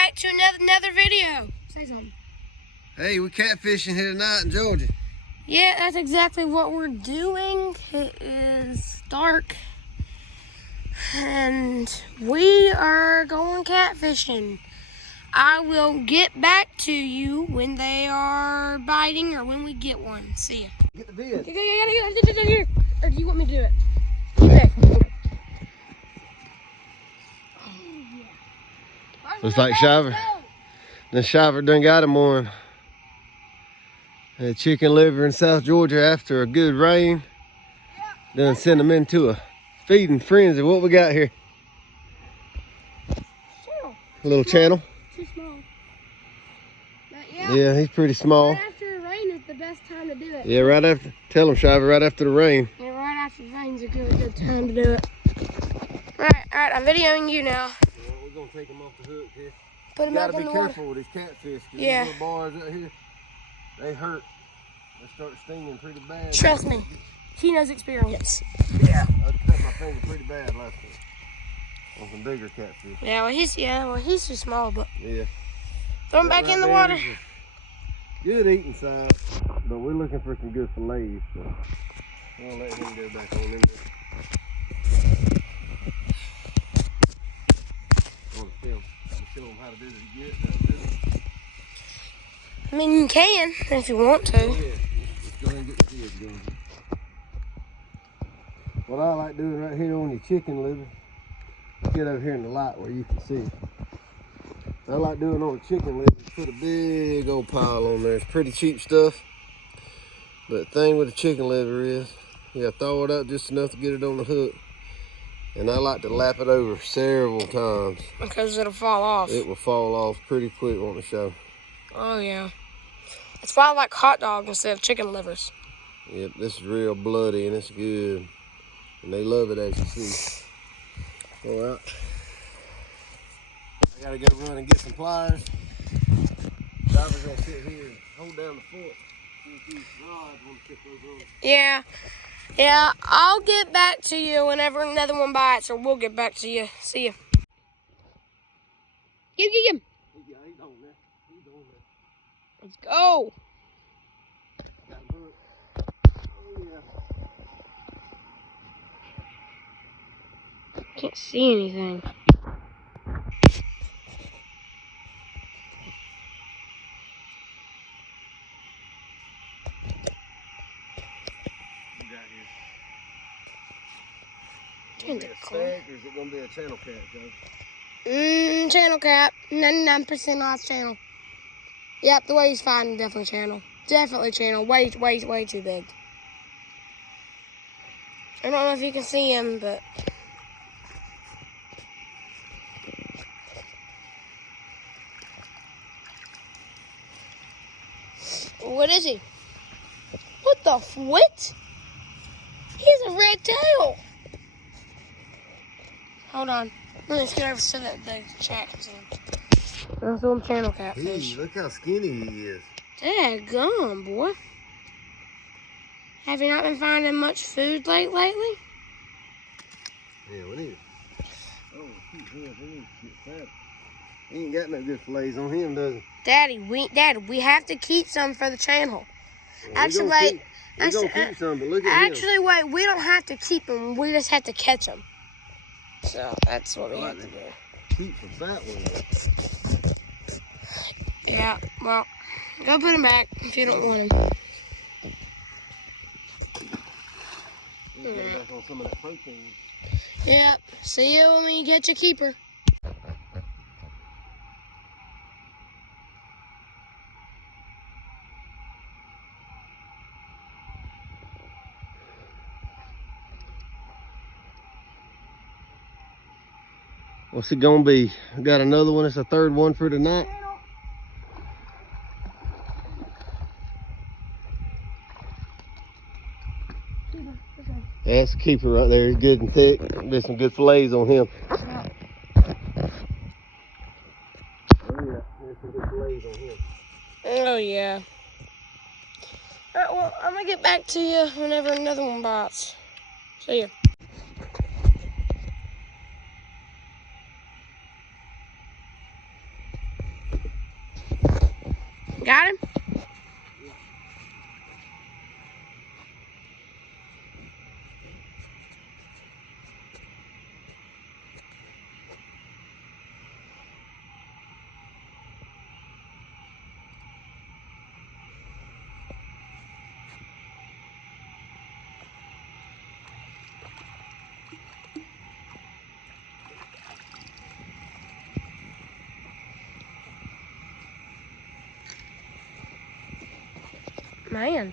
back to another video. Say something. Hey, we're catfishing here tonight in Georgia. Yeah, that's exactly what we're doing. It is dark, and we are going catfishing. I will get back to you when they are biting or when we get one. See ya. Get the vid. Here. Or do you want me to do it? Keep it. Looks like Shiver. The Shiver done got him one. A chicken liver in South Georgia after a good rain. Done send them into a feeding frenzy. What we got here? Channel. A little channel. Too small. But Yeah, he's pretty small. Right after the rain is the best time to do it. Yeah, right after. Tell him, Shiver, right after the rain. Yeah, right after the rain's a good time to do it. Alright, I'm videoing you now. Well, we're gonna take him off the hook here. Put him You back in the gotta be water. careful with these catfish. Yeah. These little bars out here, they hurt. They start stinging pretty bad. Trust me, he knows experience. Yeah. I cut my finger pretty bad last time on some bigger catfish. Yeah, well he's too small, but Yeah. throw him back in the water. Good eating size, but we're looking for some good fillets. So I'll let him go back on in there. On the film. Show them how to do it again. I mean, you can if you want to. Go ahead. Let's go ahead and get the fish going. What I like doing right here on your chicken liver, get over here in the light where you can see. I like doing on a chicken liver, put a big old pile on there. It's pretty cheap stuff. But the thing with the chicken liver is, you gotta throw it out just enough to get it on the hook. And I like to lap it over several times. Because it'll fall off. It will fall off pretty quick on the show. Oh yeah. That's why I like hot dogs instead of chicken livers. Yep, this is real bloody and it's good. And they love it, as you see. All right. I gotta go run and get some pliers. Driver's gonna sit here and hold down the fort. See if these rods want to tip those over. Yeah, I'll get back to you whenever another one bites, or we'll get back to you. See ya. Get him. He's on there. He's on there. Let's go. Got a hook. Oh, yeah. Can't see anything. Is it a stag or is it gonna be a channel cat, Joe? Channel cap. 99% off channel. Yep, the way he's fine, definitely channel. Definitely channel. Way too big. I don't know if you can see him, but what is he? What the what? He has a red tail. Hold on. Let's get over so that the chat can see him. Let's do him channel catfish. Hey, look how skinny he is. Dadgum, boy. Have you not been finding much food lately? Yeah, we need. Oh, keep him. We need to get fat. He ain't got no good fillets on him, does he? Daddy, we have to keep some for the channel. Well, Actually, wait. We're gonna keep some, but look at him. Actually, wait. We don't have to keep them. We just have to catch them. So that's what we have to do. Keep some fat ones. Yeah. Well, go put them back if you don't want them. Get back on some of that protein. Yeah. See you when you get your keeper. What's it gonna be? I got another one. It's the third one for tonight. Yeah, that's a keeper right there. He's good and thick. There's some good fillets on him. Oh yeah, there's some good fillets on him. Oh yeah. All right. Well, I'm gonna get back to you whenever another one bites. See ya. Got him? Man.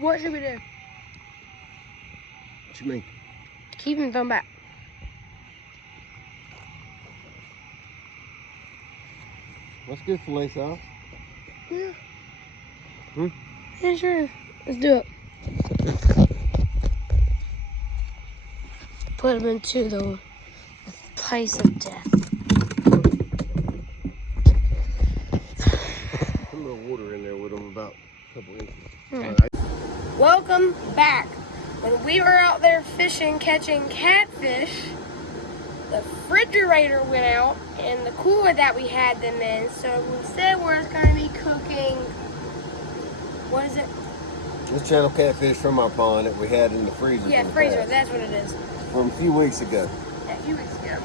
What should we do? What you mean? Keep him from back. What's good, filet sauce? Yeah. Hmm? Yeah, sure. Let's do it. Put him into the place of death. Put a little water in there with them, about a couple inches. Okay. Welcome back. When we were out there fishing, catching catfish, the refrigerator went out and the cooler that we had them in. So instead, we're going to be cooking. What is it? This channel catfish from our pond that we had in the freezer. Yeah, freezer. That's what it is. From a few weeks ago. A few weeks ago.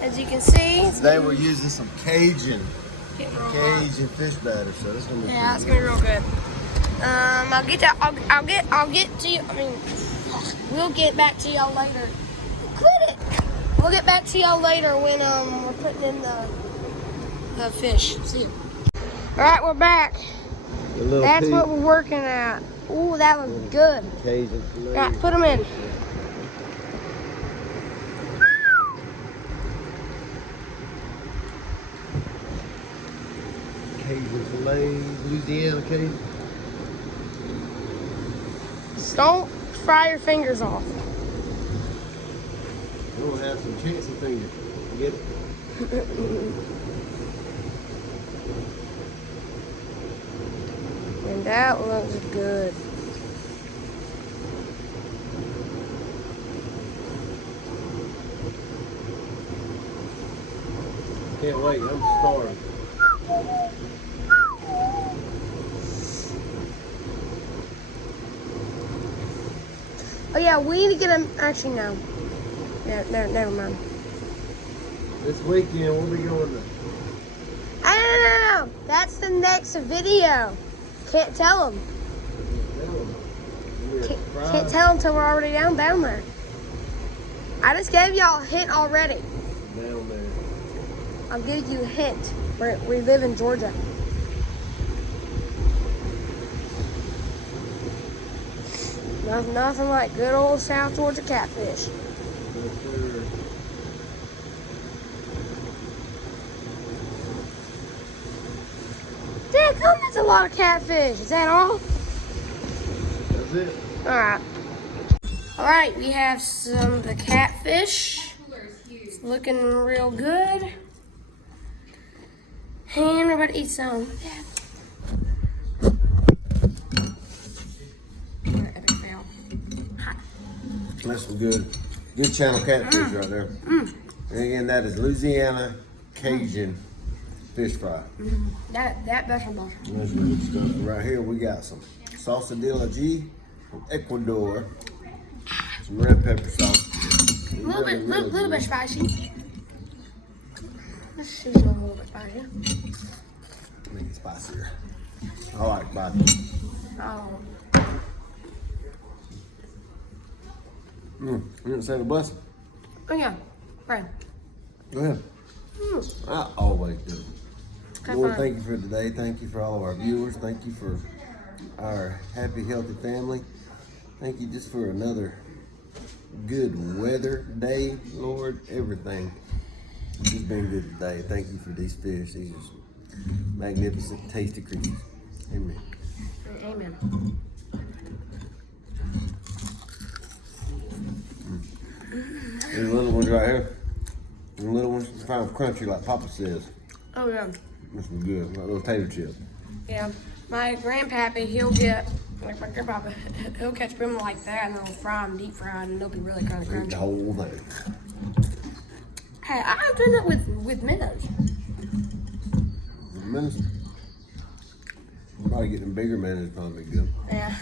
As you can see, Today we're using some Cajun fish batter, so it's gonna be it's gonna be real good. I'll get to you. We'll get back to y'all later. Quit it. We'll get back to y'all later when we're putting in the fish. See you. All right, we're back. That's what we're working at. Ooh, that looks good. Cajun filet. All right, put them in. Cajun filet, Louisiana Cajun. Don't fry your fingers off. We'll have some chancy fingers. Get it? And that looks good. Can't wait. I'm starving. Oh yeah, we need to get them. Actually, no. Yeah, never mind. This weekend we'll be going to. No. That's the next video. Can't tell them. Can't tell them until we're already down there. I just gave y'all a hint already. Down there. I'll give you a hint. We live in Georgia. Nothing like good old South Georgia catfish. Dang, that's a lot of catfish. Is that all? That's it. Alright. Alright, we have some of the catfish. It's looking real good. And we're about to eat some. Epic fail. Hot. That's some good channel catfish right there. And again, that is Louisiana Cajun fish fry. That's That's some good stuff. Right here we got some salsa de la G from Ecuador. Some red pepper sauce. a little bit spicy. Let's see a little bit spicy. Make it spicier. I like spicy. Oh. You didn't say the blessing? Oh yeah, right. Go ahead. I always do. Lord, thank you for today. Thank you for all of our viewers. Thank you for our happy, healthy family. Thank you just for another good weather day, Lord. Everything has just been good today. Thank you for these fish. These are magnificent, tasty creatures. Amen. Amen. These little ones right here. The little ones, find them crunchy like Papa says. Oh yeah. This is good, like those tater chips. Yeah. My grandpappy, he'll get Like my grandpa, he'll catch them like that and he'll fry them deep fried and they'll be really kind of Eat the crunchy. whole thing. Hey, I've done that with minnows. Minnows. Probably getting bigger minnows probably good. Yeah.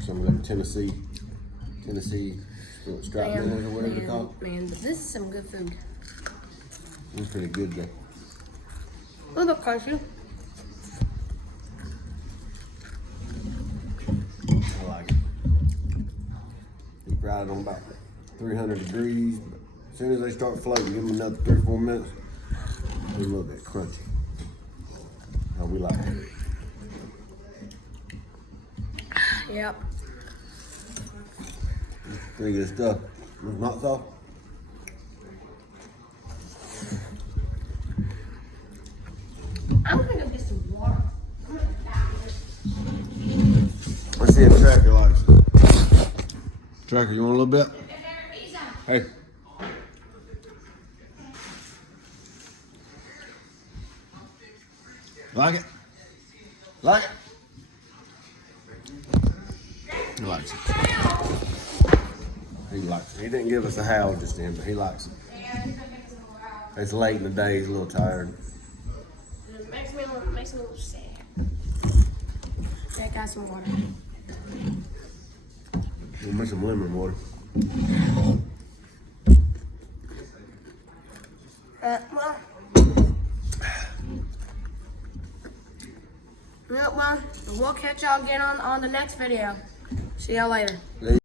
Some of them Tennessee striped minnows or whatever they're called. Man, but this is some good food. It's pretty good though. A little bit crunchy. I like it. You fry it on about 300 degrees. But as soon as they start floating, give them another 3-4 minutes. A little bit crunchy. How we like it. Yep. Pretty good stuff. It's not soft. I'm gonna get some water. I'm gonna Let's see if Tracker likes it. Tracker, you want a little bit? Hey. Like it? Like it? He likes it. He likes it. He didn't give us a howl just then, but he likes it. It's late in the day, he's a little tired. It makes me a little sad. I got some water. We'll make some lemon water. Well. Yeah, well, we'll catch y'all again on the next video. See y'all later.